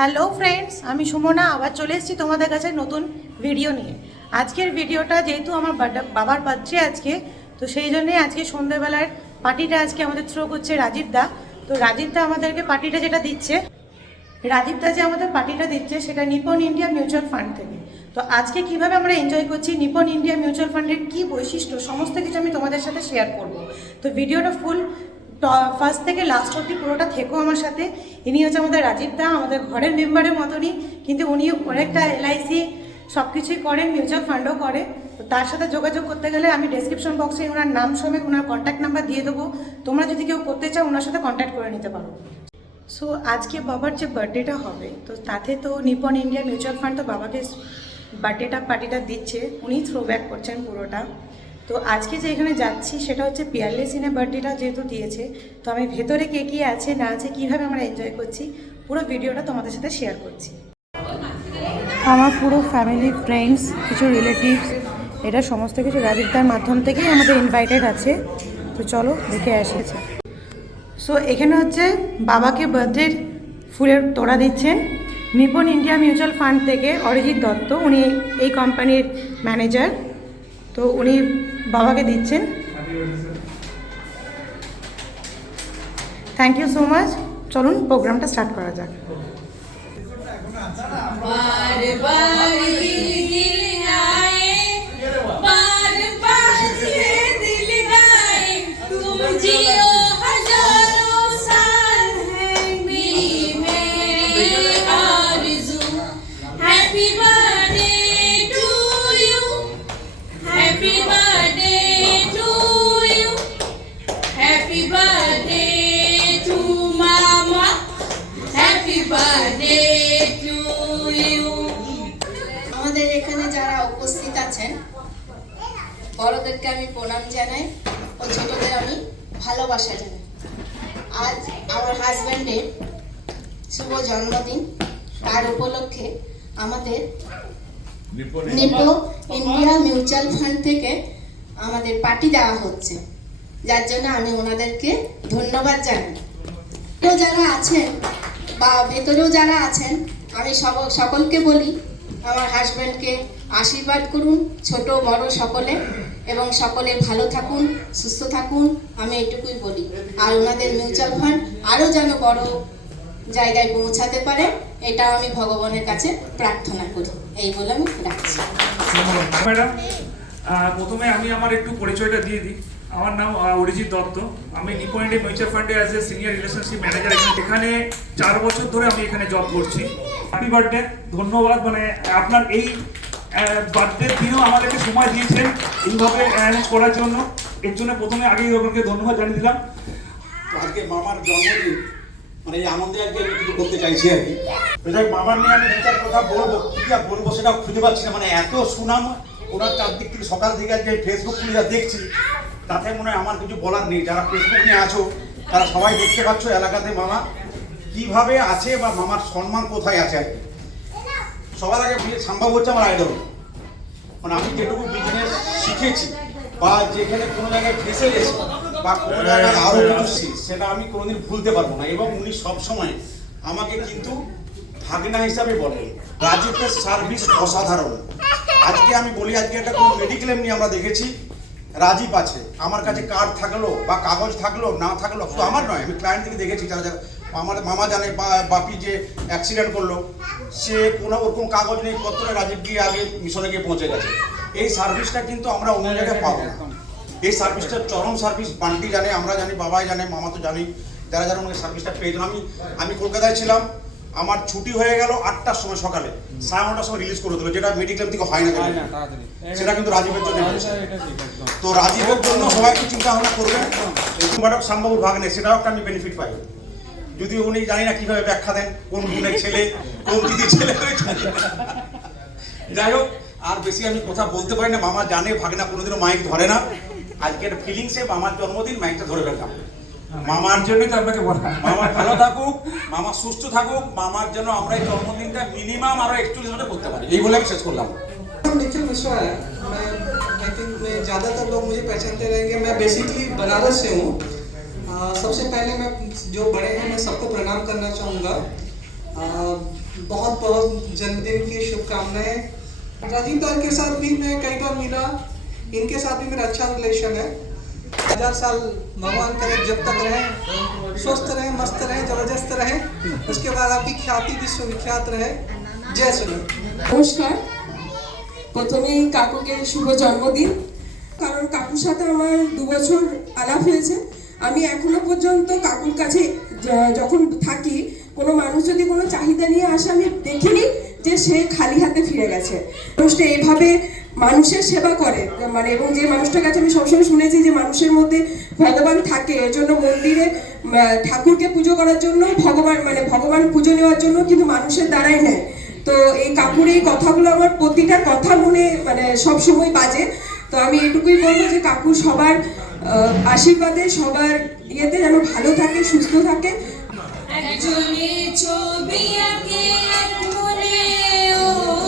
Hello friends, আমি সুমনা আবার চলে এসেছি তোমাদের কাছে নতুন ভিডিও নিয়ে। আজকের ভিডিওটা যেহেতু আমার বাবার বার্থডে আজকে, তো সেই জন্যই আজকে সন্ধ্যেবেলার পার্টিটা আজকে আমাদের থ্রো করছে রাজীব দা। তো রাজীব দা আমাদেরকে পার্টিটা যেটা দিচ্ছে, রাজীব দা যে আমাদের পার্টিটা দিচ্ছে সেটা নিপন ইন্ডিয়া মিউচুয়াল ফান্ড থেকে। তো আজকে কিভাবে আমরা এনজয় করছি, নিপন ইন্ডিয়া মিউচুয়াল ফান্ডের কী বৈশিষ্ট্য, সমস্ত কিছু আমি তোমাদের সাথে শেয়ার করব। তো ভিডিওটা ফুল ফার্স্ট থেকে লাস্ট অবধি পুরোটা থেকো আমার সাথে। ইনি হচ্ছে আমাদের রাজীব দা, আমাদের ঘরের মেম্বারের মতনই, কিন্তু উনি অনেকটা এলআইসি সব কিছুই করেন, মিউচুয়াল ফান্ডও করে। তো তার সাথে যোগাযোগ করতে গেলে আমি ডেসক্রিপশন বক্সে ওনার নাম সমেত ওনার কন্ট্যাক্ট নাম্বার দিয়ে দেবো। তোমরা যদি কেউ করতে চাও ওনার সাথে কন্ট্যাক্ট করে নিতে পারো। সো আজকে বাবার যে বার্থডেটা হবে, তো তাতে তো নিপন ইন্ডিয়া মিউচুয়াল ফান্ড তো বাবাকে বার্থডেটা পার্টিটা দিচ্ছে, উনি থ্রো ব্যাক করছেন পুরোটা। তো আজকে যে এখানে যাচ্ছি সেটা হচ্ছে পিয়ারলেস ইনে বার্থডেটা যেহেতু দিয়েছে, তো আমি ভেতরে কে কী আছে না আছে কীভাবে আমরা এনজয় করছি পুরো ভিডিওটা তোমাদের সাথে শেয়ার করছি। আমার পুরো ফ্যামিলি, ফ্রেন্ডস, কিছু রিলেটিভস, এটা সমস্ত কিছু রাজীবদার মাধ্যম থেকেই আমাদের ইনভাইটেড আছে। তো চলো দেখে আসেছে। সো এখানে হচ্ছে বাবাকে বার্থডের ফুলের তোড়া দিচ্ছেন নিপন ইন্ডিয়া মিউচুয়াল ফান্ড থেকে অরিজিৎ দত্ত, উনি এই কোম্পানির ম্যানেজার। তো উনি বাবাকে দিচ্ছেন। Thank you so much. চলুন প্রোগ্রামটা স্টার্ট করা যাক। আমাদের এখানে যারা উপস্থিত আছেন বড়দেরকে আমি প্রণাম জানাই ও ছোটদের আমি ভালোবাসা জানাই। আজ আমার হাজব্যান্ডের শুভ জন্মদিন, তার উপলক্ষে আমাদের নিপো ইন্ডিয়া মিউচুয়াল ফান্ড থেকে আমাদের পার্টি দেওয়া হচ্ছে, যার জন্য আমি ওনাদেরকে ধন্যবাদ জানাই। যারা আছেন বা ভেতরেও যারা আছেন, আমি সকলকে বলি আমার হাজব্যান্ডকে আশীর্বাদ করুন, ছোট বড় সকলে, এবং সকলে ভালো থাকুন, সুস্থ থাকুন, আমি এটুকুই বলি। আর ওনাদের মিউচুয়াল ফান্ড আরও যেন বড় জায়গায় পৌঁছাতে পারে, এটাও আমি ভগবানের কাছে প্রার্থনা করি। এই বলে আমি রাখছি। ম্যাডাম, প্রথমে আমি আমার একটু পরিচয়টা দিয়ে দিই। আমার নাম অরিজিৎ দত্ত, আমি নিপন ইন্ডিয়া মিউচুয়াল ফান্ডে as a senior relationship manager এখানে 4 বছর ধরে আমি এখানে জব করছি। হ্যাপি বার্থডে, ধন্যবাদ। মানে আপনার এই বার্থডের দিনও আমাদেরকে সময় দিয়েছেন এইভাবে অ্যারেঞ্জ করার জন্য, এর জন্য প্রথমে আগেই আপনাকে ধন্যবাদ জানিয়ে দিলাম। আজকে মামার জন্মদিন, মানে এই আনন্দে আজকে কিছু করতে চাইছি আর কি। মামার নিয়ে আমি দু চার কথা বলবো, কি আর বলবো সেটা খুঁজে পাচ্ছি না। মানে এত সুনাম ওনার চারদিক থেকে, সকাল থেকে আজকে ফেসবুক খুলে যা দেখছি, তাতে মনে হয় আমার কিছু বলার নেই। যারা ফেসবুক নিয়ে আছো তারা সবাই দেখতে পাচ্ছ এলাকাতে মামা কিভাবে আছে বা মামার সম্মান কোথায় আছে আর কি। সবার আগে সম্ভব হচ্ছে আমার আইডল। মানে আমি যেটুকু বিজনেস শিখেছি বা যেখানে কোনো জায়গায় ফেসে গেছি বা কোনো জায়গায় আরও বুঝছি, সেটা আমি কোনোদিন ভুলতে পারবো না। এবং উনি সবসময় আমাকে কিন্তু ভাগনা হিসাবে বলেন। রাজীবের সার্ভিস অসাধারণ। আজকে আমি বলি, আজকে একটা কোনো মেডিক্লেম নিয়ে আমরা দেখেছি রাজীব আছে, আমার কাছে কার্ড থাকলো বা কাগজ থাকলো না থাকলো, শুধু আমার নয়, আমি ক্লায়েন্ট থেকে দেখেছি যারা যারা আমার মামা জানে বা বাপি যে অ্যাক্সিডেন্ট করলো, সে কোনো ওরকম কাগজ নেই, পত্র রাজীব গিয়ে আগে মিশনে গিয়ে পৌঁছে গেছে। এই সার্ভিসটা কিন্তু আমরা অন্য জায়গায় পাবো না। এই সার্ভিসটা চরম সার্ভিস। বান্টি জানে, আমরা জানি, বাবাই জানে, মামা তো জানি, যারা যারা ওনাকে সার্ভিসটা পেয়েছেন। আমি কলকাতায় ছিলাম, আমার ছুটি হয়ে গেল 8টার সময়, সকালে 9:30টার সময় রিলিজ করে দিল, যেটা মেডিক্লেম থেকে হয় না, সেটা কিন্তু রাজীবের জন্য। তো রাজীবের জন্য সবাই একটু চিন্তা ভাবনা করবেন। সম্ভব ভাগ নেই, সেটাও একটা আমি বেনিফিট পাই। যদি উনি জানি না কিভাবে ব্যাখ্যা দেন, কোন বোনের ছেলে কোন দিদির ছেলে। যাই হোক, আর বেশি আমি কথা বলতে পারি না। মামা জানে ভাগনা কোনোদিনও মাইক ধরে না। আজকের ফিলিংসে মামার জন্মদিন, মাইকটা ধরে ফেললাম। মামার জন্যই তো আপনাকে বলা, মামা ভালো থাকুক, মামা সুস্থ থাকুক, মামার জন্য আমরা এই জন্মদিনটা মিনিমাম আরো 41 ঘন্টা করতে পারি, এই বলে আমি শেষ করলাম। निखिल मिश्रा है। आई थिंक ज़्यादातर लोग मुझे पहचानते रहेंगे। मैं बेसिकली बनारस से हूँ। सबसे पहले मैं जो बड़े हैं मैं सबको प्रणाम करना चाहूँगा। बहुत बहुत जन्मदिन की शुभकामनाएं। राजीव दार के साथ भी मैं कई बार मिला, इनके साथ भी मेरा अच्छा रिलेशन है। 1000 साल भगवान करे जब तक रहें, स्वस्थ रहें, मस्त रहें, जबरदस्त रहें। उसके बाद आपकी ख्याति विश्वविख्यात रहे। जय श्री राम। নমস্কার। প্রথমেই কাকুকে শুভ জন্মদিন। কারণ কাকুর সাথে আমার 2 বছর আলাপ হয়েছে। আমি এখনো পর্যন্ত কাকুর কাছে যখন থাকি, কোনো মানুষ যদি কোনো চাহিদা নিয়ে আসে, আমি দেখিনি যে সে খালি হাতে ফিরে গেছে। মানুষটা এইভাবে মানুষের সেবা করে, মানে এবং যে মানুষটার কাছে আমি সবসময় শুনেছি যে মানুষের মধ্যে ভগবান থাকে, এর জন্য মন্দিরে ঠাকুরকে পুজো করার জন্য ভগবান পুজো নেওয়ার জন্য কিন্তু মানুষের দ্বারাই নেয়। তো এই কাকুর এই কথাগুলো আমার প্রতিটা কথা মনে সব সময় বাজে। তো আমি এটুকুই বলবো যে কাকু সবার আশীর্বাদে, সবার ইয়েতে যেন ভালো থাকে, সুস্থ থাকে। একজনে ছবি আঁকে এক মনে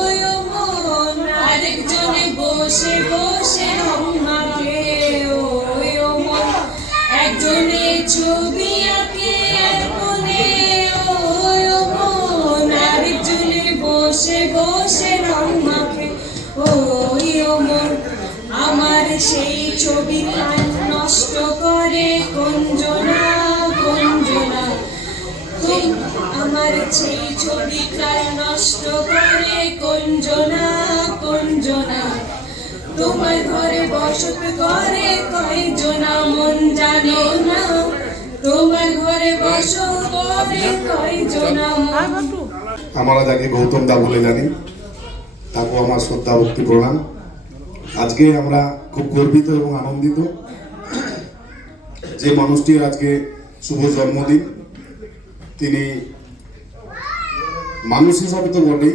ওই মন, আরেকজনে বসে বসে রং মাখে ওই মন। একজনে ছবি আঁকে এক মনে ওই মন, আরেকজনে বসে বসে রং মাখে ওই মন। আমার সেই ছবি নষ্ট করে কঞ্জনা কঞ্জনা, আমার সেই ছবি নষ্ট করে কঞ্জনা কঞ্জনা। তোমার ঘরে বসত করে কয়জনা মন জানো না, তোমার ঘরে বসত করে কয়জনা মন। আমরা যাকে গৌতম দা বলে জানি, তাকেও আমার শ্রদ্ধা ভক্তি প্রণাম। আজকে আমরা খুব গর্বিত এবং আনন্দিত যে মানুষটির আজকে শুভ জন্মদিন। তিনি মানুষ হিসাবে তো বটেই,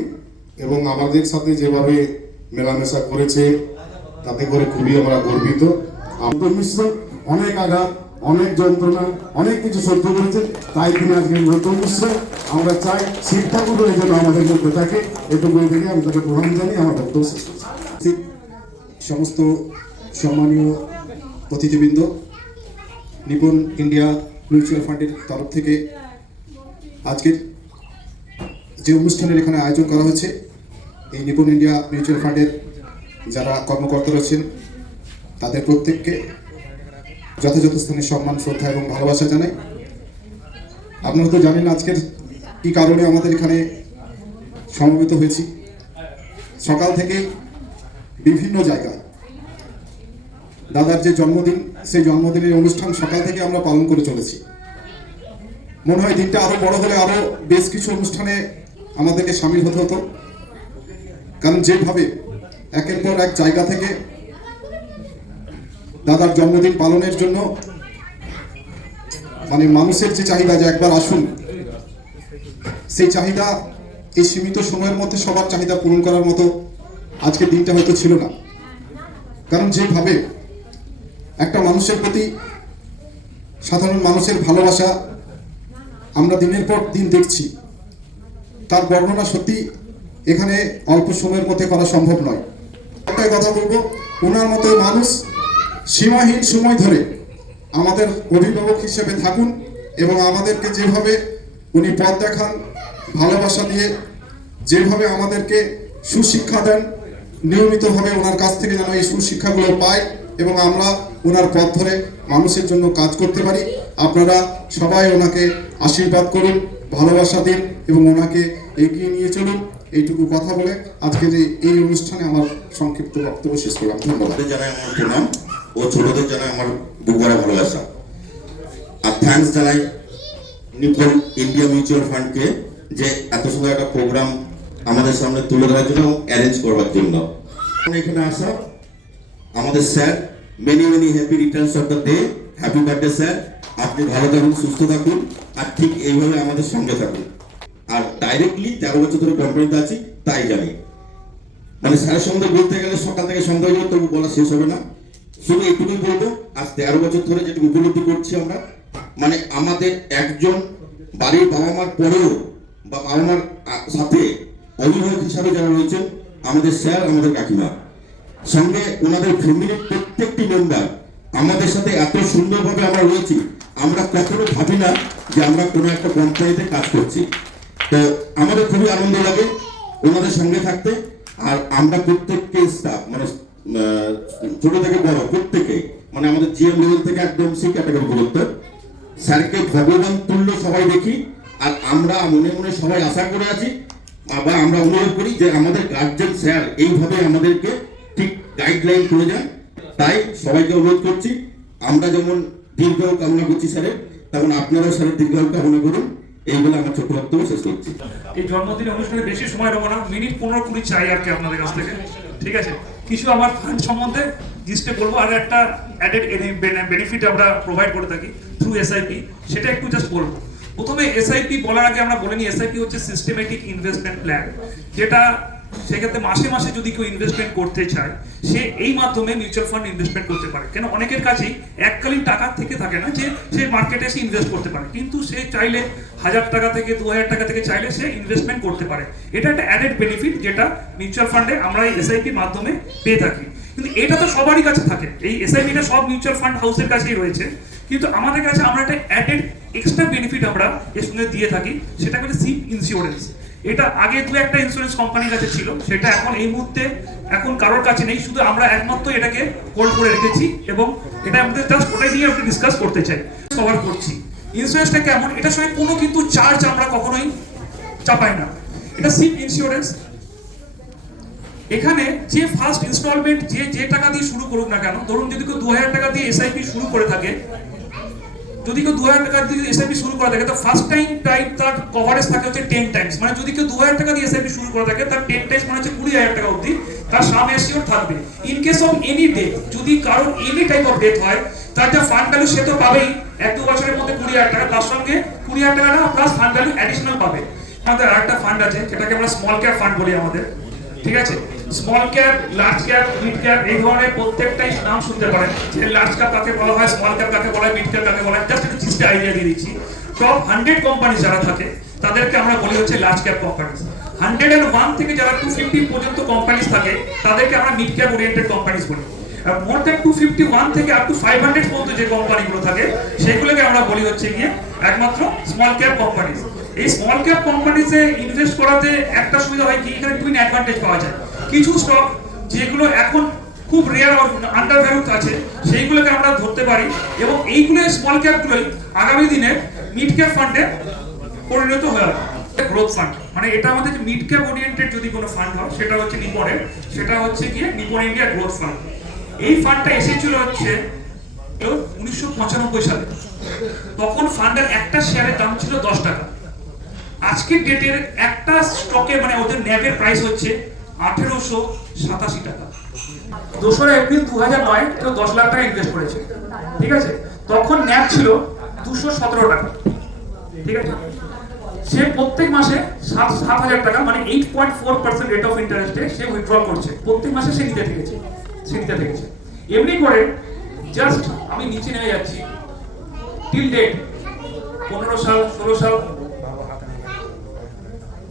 এবং আমাদের সাথে যেভাবে মেলামেশা করেছে তাতে করে খুবই আমরা গর্বিত। গৌতম মিশ্র অনেক আঘাত, অনেক যন্ত্রণা, অনেক কিছু সহ্য করেছে, তাই তিনি আজকে গৌতম মিশ্র। আমরা চাই শিব ঠাকুরের যেন আমাদের মধ্যে থাকে, এটুকু থেকে আমি তাকে প্রণাম জানি। আমার বক্তব্য শেষ করছি। সমস্ত সম্মানীয় অতিথিবৃন্দ, নিপন ইন্ডিয়া মিউচুয়াল ফান্ডের তরফ থেকে আজকের যে অনুষ্ঠানের এখানে আয়োজন করা হয়েছে, এই নিপন ইন্ডিয়া মিউচুয়াল ফান্ডের যারা কর্মকর্তা রয়েছেন তাদের প্রত্যেককে যথাযথ স্থানে সম্মান, শ্রদ্ধা এবং ভালোবাসা জানাই। আপনারা তো জানেন আজকের কী কারণে আমাদের এখানে সমবেত হয়েছি। সকাল থেকেই বিভিন্ন জায়গায় দাদার যে জন্মদিন, সেই জন্মদিনের অনুষ্ঠান সকাল থেকে আমরা পালন করে চলেছি। মনে হয় দিনটা আরো বড় হলে আরো বেশ কিছু অনুষ্ঠানে আমাদেরকে সামিল হতে হতো, কারণ যেভাবে একের পর এক জায়গা থেকে দাদার জন্মদিন পালনের জন্য মানুষের যে চাহিদা যে একবার আসুন, সেই চাহিদা এই সীমিত সময়ের মধ্যে সবার চাহিদা পূরণ করার মতো আজকের দিনটা হয়তো ছিল না। কারণ যেভাবে একটা মানুষের প্রতি সাধারণ মানুষের ভালোবাসা আমরা দিনের পর দিন দেখছি, তার বর্ণনা সত্যি এখানে অল্প সময়ের মধ্যে করা সম্ভব নয়। একটাই কথা বলবো, ওনার মতো মানুষ সীমাহীন সময় ধরে আমাদের অভিভাবক হিসেবে থাকুন, এবং আমাদেরকে যেভাবে উনি পথ দেখান, ভালোবাসা দিয়ে যেভাবে আমাদেরকে সুশিক্ষা দেন, নিয়মিতভাবে ওনার কাছ থেকে যেন এই সুশিক্ষাগুলো পাই এবং আমরা ওনার পথ ধরে মানুষের জন্য কাজ করতে পারি। আপনারা সবাই ওনাকে আশীর্বাদ করুন, ভালোবাসা দিন এবং ওনাকে এগিয়ে নিয়ে চলুন। এইটুকু কথা বলে আজকের এই অনুষ্ঠানে আমার সংক্ষিপ্ত বক্তব্য শেষ করলাম। ধন্যবাদ। জানাই আমার প্রণাম ও ছোটদের জানাই আমার বুকভরা ভালোবাসা, আর থ্যাঙ্কস জানাই নিপন ইন্ডিয়া মিউচুয়াল ফান্ডকে যে এত সুন্দর একটা প্রোগ্রাম আমাদের সামনে তুলে ধরার জন্য, অ্যারেঞ্জ করবার জন্য। এখানে আসা আমাদের sir, many many happy Returns of the day. Happy birthday sir, আপনি ভালো থাকুন, সুস্থ থাকুন, আর ঠিক এইভাবে আমাদের সঙ্গে থাকুন। আর ডাইরেক্টলি 13 বছর ধরে কোম্পানিতে আছি, তাই জানি। স্যারের সম্বন্ধে বলতে গেলে সকাল থেকে সন্ধ্যা পর্যন্ত তবু বলা শেষ হবে না। শুধু এইটুকুই বলবো, আজ 13 বছর ধরে যেটুকু উপলব্ধি করছি আমরা, আমাদের একজন বাড়ির বাবা মার পরেও বা বাবা মার সাথে অভিভাবক হিসাবে যারা রয়েছেন, আমাদের স্যার, আমাদের কাকিমা, সঙ্গে ওনাদের ফ্যামিলির প্রত্যেকটি মেম্বার আমাদের সাথে এত সুন্দরভাবে আমরা রয়েছি। আমরা কখনো ভাবি না যে আমরা কোনো একটা কোম্পানিতে কাজ করছি। তো আমাদের খুবই আনন্দ লাগে ওনাদের সঙ্গে থাকতে। আর আমরা প্রত্যেককে স্টাফ মানে ছোট থেকে বড় প্রত্যেকে মানে আমাদের জিএম লেভেল থেকে একদম সি ক্যাটাগরি পর্যন্ত স্যারকে ভগবান তুল্য সবাই দেখি। আর আমরা মনে মনে সবাই আশা করে আছি বা আমরা অনুরোধ করি যে আমাদের গার্জেন স্যার এইভাবে আমাদেরকে ঠিক গাইডলাইন করে যান। তাই সবাইকে অনুরোধ করছি, আমরা যেমন দীর্ঘায়ু কামনা করছি স্যারের, তেমন আপনারাও স্যারের দীর্ঘায়ু কামনা করুন। এই বলে আমার ছোট বক্তব্য শেষ করছি। এই জন্মদিনের অনুষ্ঠানে বেশি সময় নেবো না, মিনিট 15-20 চাই আর কি আপনাদের কাছ থেকে, ঠিক আছে? কিছু আমার ফান্ড সম্বন্ধে লিস্টে বলবো, আর একটা অ্যাডেড বেনিফিট আমরা প্রোভাইড করে থাকি থ্রু এসআইপি, সেটা একটু জাস্ট বলবো। প্রথমে এসআইপি বলার আগে আমরা বলে নিই, এসআইপি হচ্ছে সিস্টেমেটিক ইনভেস্টমেন্ট প্ল্যান, যেটা সেক্ষেত্রে মাসে মাসে যদি কেউ ইনভেস্টমেন্ট করতে চায় সে এই মাধ্যমে মিউচুয়াল ফান্ড ইনভেস্টমেন্ট করতে পারে। কেন অনেকের কাছেই এককালীন টাকা থেকে থাকে না যে সে মার্কেটে এসে ইনভেস্ট করতে পারে, কিন্তু সে চাইলে 1000 টাকা থেকে 2000 টাকা থেকে চাইলে সে ইনভেস্টমেন্ট করতে পারে। এটা একটা অ্যাডেড বেনিফিট যেটা মিউচুয়াল ফান্ডে আমরা এই এসআইপির মাধ্যমে পেয়ে থাকি। কিন্তু এটা তো সবারই কাছে থাকে, এই এসআইপিটা সব মিউচুয়াল ফান্ড হাউসের কাছেই রয়েছে, কিন্তু আমাদের কাছে আমরা একটা অ্যাডেড এক্সট্রা বেনিফিট আমরা এর সঙ্গে দিয়ে থাকি, সেটা হচ্ছে সিপ ইন্স্যুরেন্স। এটা আগে দু একটা ইন্স্যুরেন্স কোম্পানির কাছে ছিল, সেটা এখন এই মুহূর্তে এখন কারোর কাছে নেই, শুধু আমরা একমাত্র এটাকে হোল্ড করে রেখেছি এবং এটা আমাদের জাস্ট ওটাই নিয়ে আমরা ডিসকাস করতে চাই, কভার করছি। ইন্স্যুরেন্সটা কেমন, এটার সঙ্গে কোনো কিন্তু চার্জ আমরা কখনোই চাপাই না, এটা সিপ ইন্স্যুরেন্স। এখানে যে ফার্স্ট ইনস্টলমেন্ট যে টাকা দিয়ে শুরু করুক না কেন, ধরুন যদি কেউ 2000 টাকা দিয়ে এসআইপি শুরু করে থাকে, যদি কেউ 2000 টাকা দিয়ে এসআইপি শুরু করে থাকে, তো ফার্স্ট টাইম তার কভারেজ থাকে হচ্ছে 10 টাইমস, মানে যদি কেউ 2000 টাকা দিয়ে এসআইপি শুরু করে থাকে তার 10 টাইমস মানে হচ্ছে 20000 টাকা অবধি তার সাম এসিওর থাকবে। In case of any death, যদি কারোর এনি টাইপ অফ ডেথ হয়, তার যা ফান্ড ভ্যালু সে তো পাবেই 1-2 বছরের মধ্যে 20000 টাকা, তার সঙ্গে 20000 টাকা না প্লাস ফান্ড ভ্যালু অ্যাডিশনাল পাবে। আমাদের আরেকটা ফান্ড আছে যেটাকে আমরা স্মল ক্যাপ ফান্ড বলি আমাদের, ঠিক আছে? Small cap, large cap, mid cap এই ধরনের প্রত্যেকটাই নাম শুনতে পারেন, যে লার্জ ক্যাপ কাকে বলা হয়, স্মল ক্যাপ কাকে বলা হয়, মিড ক্যাপ কাকে বলা হয়, জাস্ট একটা জিস্ট আইডিয়া দিয়ে দিচ্ছি। টপ 100 কোম্পানি যারা থাকে তাদেরকে আমরা বলি হচ্ছে লার্জ ক্যাপ কোম্পানিজ। 101 থেকে যারা 250 পর্যন্ত কোম্পানিজ থাকে তাদেরকে আমরা মিড ক্যাপ ওরিয়েন্টেড কোম্পানিজ বলি। আর মোর দ্যান 251 থেকে আপ টু 500 পর্যন্ত যে কোম্পানিগুলো থাকে সেগুলোকে আমরা বলি হচ্ছে গিয়ে একমাত্র স্মল ক্যাপ কোম্পানিজ। এই স্মল ক্যাপ কোম্পানিজে ইনভেস্ট করাতে একটা সুবিধা হয় কি, এখানে টুইন অ্যাডভান্টেজ পাওয়া যায়। কিছু স্টক যেগুলো এখন খুব রেয়ার আর আন্ডার ভ্যালুড আছে সেইগুলোকে আমরা ধরতে পারি, এবং এইগুলো স্মল ক্যাপগুলোই আগামী দিনে মিড ক্যাপ ফান্ডে পরিণত হয়ে যাবে। গ্রোথ ফান্ড মানে এটা আমাদের মিড ক্যাপ ওরিয়েন্টেড যদি কোনো ফান্ড হয় সেটা হচ্ছে নিপনের, সেটা হচ্ছে গিয়ে নিপন ইন্ডিয়া গ্রোথ ফান্ড। এই ফান্ডটা এসেছিল হচ্ছে 1995 সালে, তখন ফান্ডের একটা শেয়ারের দাম ছিল 10 টাকা। আজকের ডেটের একটা স্টকে মানে ওদের ন্যাবের প্রাইস হচ্ছে 1887 টাকা। 2 এপ্রিল 2009 কেউ 10 লাখ টাকা ইনভেস্ট করেছে, ঠিক আছে? তখন ন্যাব ছিল 217 টাকা, ঠিক আছে? সে প্রত্যেক মাসে 7,000 টাকা মানে 8.4% রেট অফ ইন্টারেস্টে সে উইথড্র করছে, প্রত্যেক মাসে সে নিতে থেকেছে। এমনি করে জাস্ট আমি নিচে নেমে যাচ্ছি, টিল ডেট 15 সাল, 16 সাল,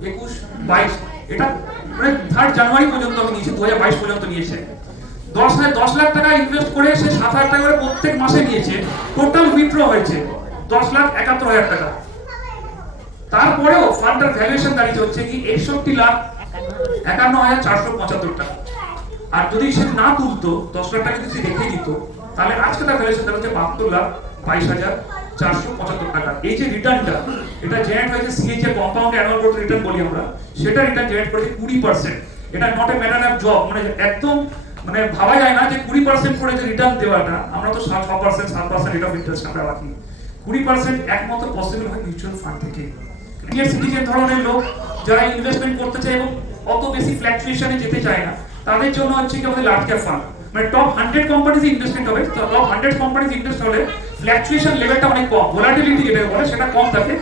21, 22, এটা মানে 3 জানুয়ারি পর্যন্ত আমি নিয়েছি, 2022 পর্যন্ত নিয়েছে। 10 লাখ টাকা ইনভেস্ট করে সে 7,000 টাকা করে প্রত্যেক মাসে নিয়েছে, টোটাল উইথড্র হয়েছে 10,71,000 টাকা। তারপরেও ফান্ডের ভ্যালুয়েশন দাঁড়িয়ে হচ্ছে কি 61,51,475 টাকা। আর যদি সে না তুলতো, 10 লাখ টাকা যদি সে রেখে দিত, তাহলে আজকে তার ভ্যালুয়েশন দাঁড়াচ্ছে 72,22,475 টাকা। এই যে রিটার্নটা এটা জেনারেট হয়েছে CAG compound annual growth return বলি আমরা, সেটা রিটার্ন জেনারেট করেছে 20%। এটা not a matter of job, মানে একদম মানে ভাবা যায় না যে 20% করে যে রিটার্ন দেওয়াটা, আমরা তো 6% রেট অফ ইন্টারেস্ট আমরা রাখি, 20% একমাত্র পসিবল হয় মিউচুয়াল ফান্ড থেকে। সিনিয়র সিটিজেন ধরনের লোক যারা ইনভেস্টমেন্ট করতে চায় এবং অত বেশি ফ্ল্যাকচুয়েশনে যেতে চায় না, তাদের জন্য হচ্ছে কি আমাদের লার্জ ক্যাপ ফান্ড, মানে টপ 100 কোম্পানিজ ইনভেস্টমেন্ট হবে। তো টপ 100 কোম্পানিজ ইনভেস্ট হলে ফ্ল্যাকচুয়েশন লেভেলটা অনেক কম, ভোলাটিলিটি যেটা বলে সেটা কম থাকে,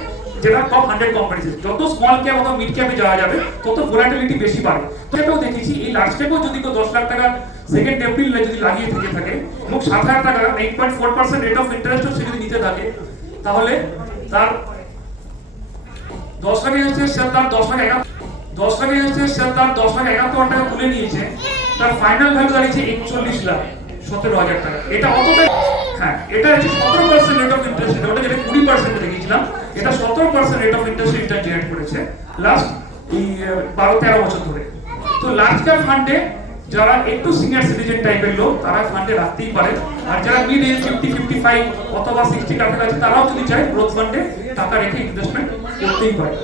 যেটা টপ 100 কোম্পানিজ। যত স্মল ক্যাপ অথবা মিড ক্যাপে যাওয়া যাবে তত ভোলাটিলিটি বেশি বাড়ে। তো এটাও দেখেছি এই লার্জ ক্যাপেও যদি কেউ 10 লাখ টাকা 2 এপ্রিল যদি লাগিয়ে থেকে থাকে এবং 7,000 টাকা 8.4% রেট অফ ইন্টারেস্ট সে যদি নিতে থাকে, তাহলে তার 10 লাখ ইনভেস্টের সে তার 10,71,000 টাকা তুলে নিয়েছে, তার ফাইনাল ভ্যালু দাঁড়িয়েছে 41,17,000 টাকা। এটা অতটা, হ্যাঁ এটা হচ্ছে 17% রেট অফ ইন্টারেস্ট, ওটা যেটা 20% দেখেছিলাম, এটা 17% rate of interest return generate করেছে। লাস্ট এই 12-13 বছর ধরে। তো লার্জ ক্যাপ ফান্ডে যারা একটু সিনিয়র সিটিজেন টাইপের লোক তারা ফান্ডে রাখতেই পারে, আর যারা মিড এজ 50-55 অথবা 60 কাছাকাছি তারাও যদি চায় গ্রোথ ফান্ডে টাকা রেখে ইনভেস্টমেন্ট করতেই পারে।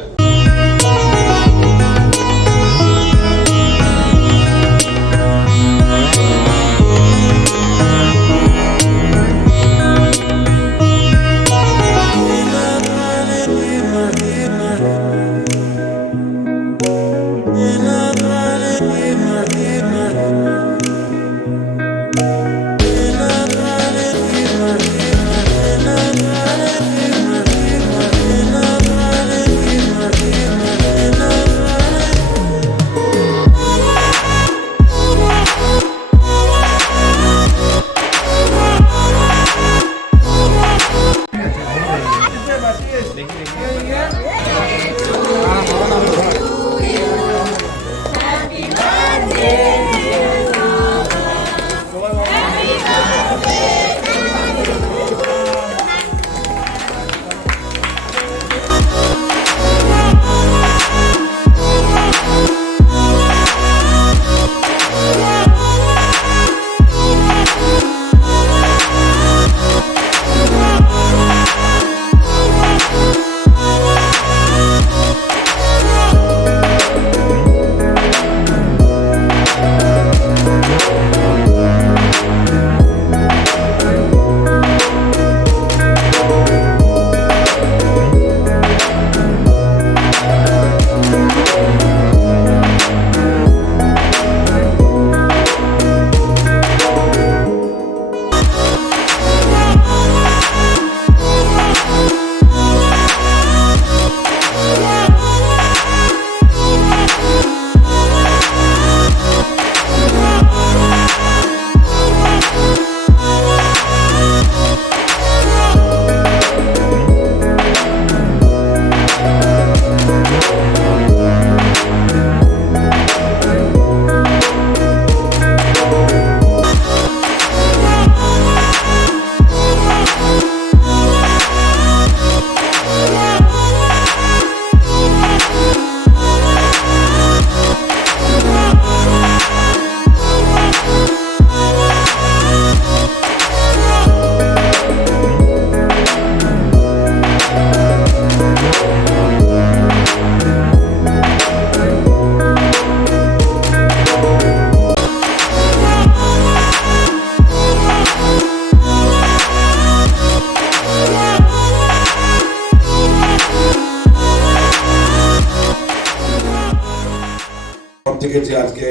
থেকে যে আজকে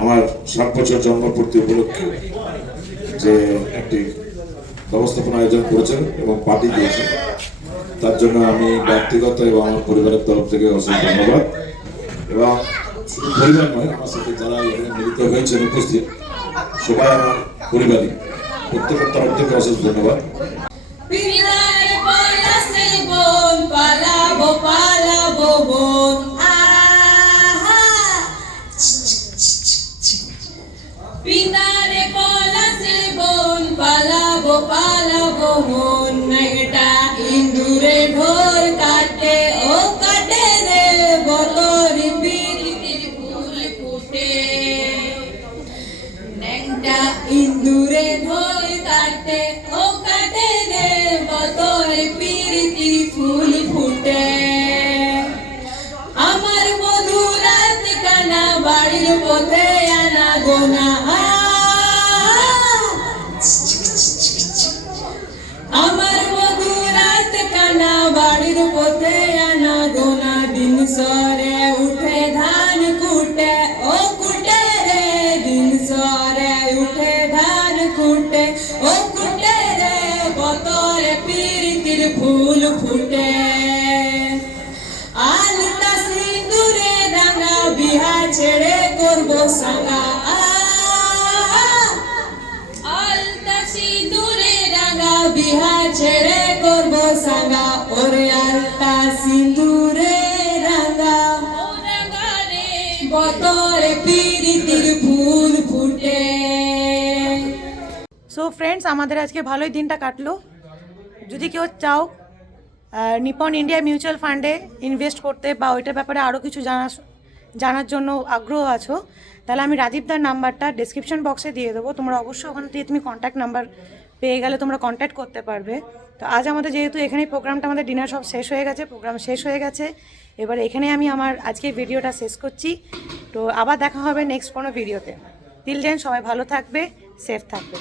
আমার 7 বছর জন্মপূর্তি উপলক্ষে যে একটি ব্যবস্থাপনা আয়োজন করেছেন এবং পার্টি দিয়েছেন, তার জন্য আমি ব্যক্তিগত এবং আমার পরিবারের তরফ থেকে অসংখ্য ধন্যবাদ। এবং শুধু পরিবার নয়, আমার সাথে যারা এখানে মিলিত হয়েছেন উপস্থিত সবাই আমার পরিবারই, প্রত্যেকের তরফ থেকে অশেষ ধন্যবাদ। Pinare pola silbon palabo palabo mon nagta indure dhor kate o kate re botori piritir phul phute nagta indure dhor kate o kate re botori piritir phul phute amar madhurat kana badir pothe ana gona আমার মধুরাত কানা বাড়ির পথে আনা গোনা দিন সরে উঠে ধান কুটে ও কুটে রে দিন সরে উঠে ধান কুটে ও কুটে রে বতরে পীরিতির ফুল ফুটে আলতা সিঁদুরে রাঙা বিহা ছেড়ে করবো সাঙ্গা বিহা ছেড়ে করবো সাঙ্গা ওরে আলতা সিঁদুরে রাঙা বতরে পীরিতির ফুল ফুটে। সো ফ্রেন্ডস, আমাদের আজকে ভালোই দিনটা কাটলো। যদি কেউ চাও নিপন ইন্ডিয়া মিউচুয়াল ফান্ডে ইনভেস্ট করতে বা ওইটার ব্যাপারে আরও কিছু জানার জন্য আগ্রহ আছো, তাহলে আমি রাজীবদার নাম্বারটা ডেসক্রিপশন বক্সে দিয়ে দেবো। তোমরা অবশ্যই ওখান থেকে তুমি কন্ট্যাক্ট নাম্বার পেয়ে গেলে তোমরা কন্ট্যাক্ট করতে পারবে। তো আজ আমাদের যেহেতু এখানেই প্রোগ্রামটা, আমাদের ডিনার সব শেষ হয়ে গেছে, প্রোগ্রাম শেষ হয়ে গেছে, এবার এখানে আমি আমার আজকের ভিডিওটা শেষ করছি। তো আবার দেখা হবে নেক্সট কোনো ভিডিওতে। টিল দেন সবাই ভালো থাকবে, সেফ থাকবে।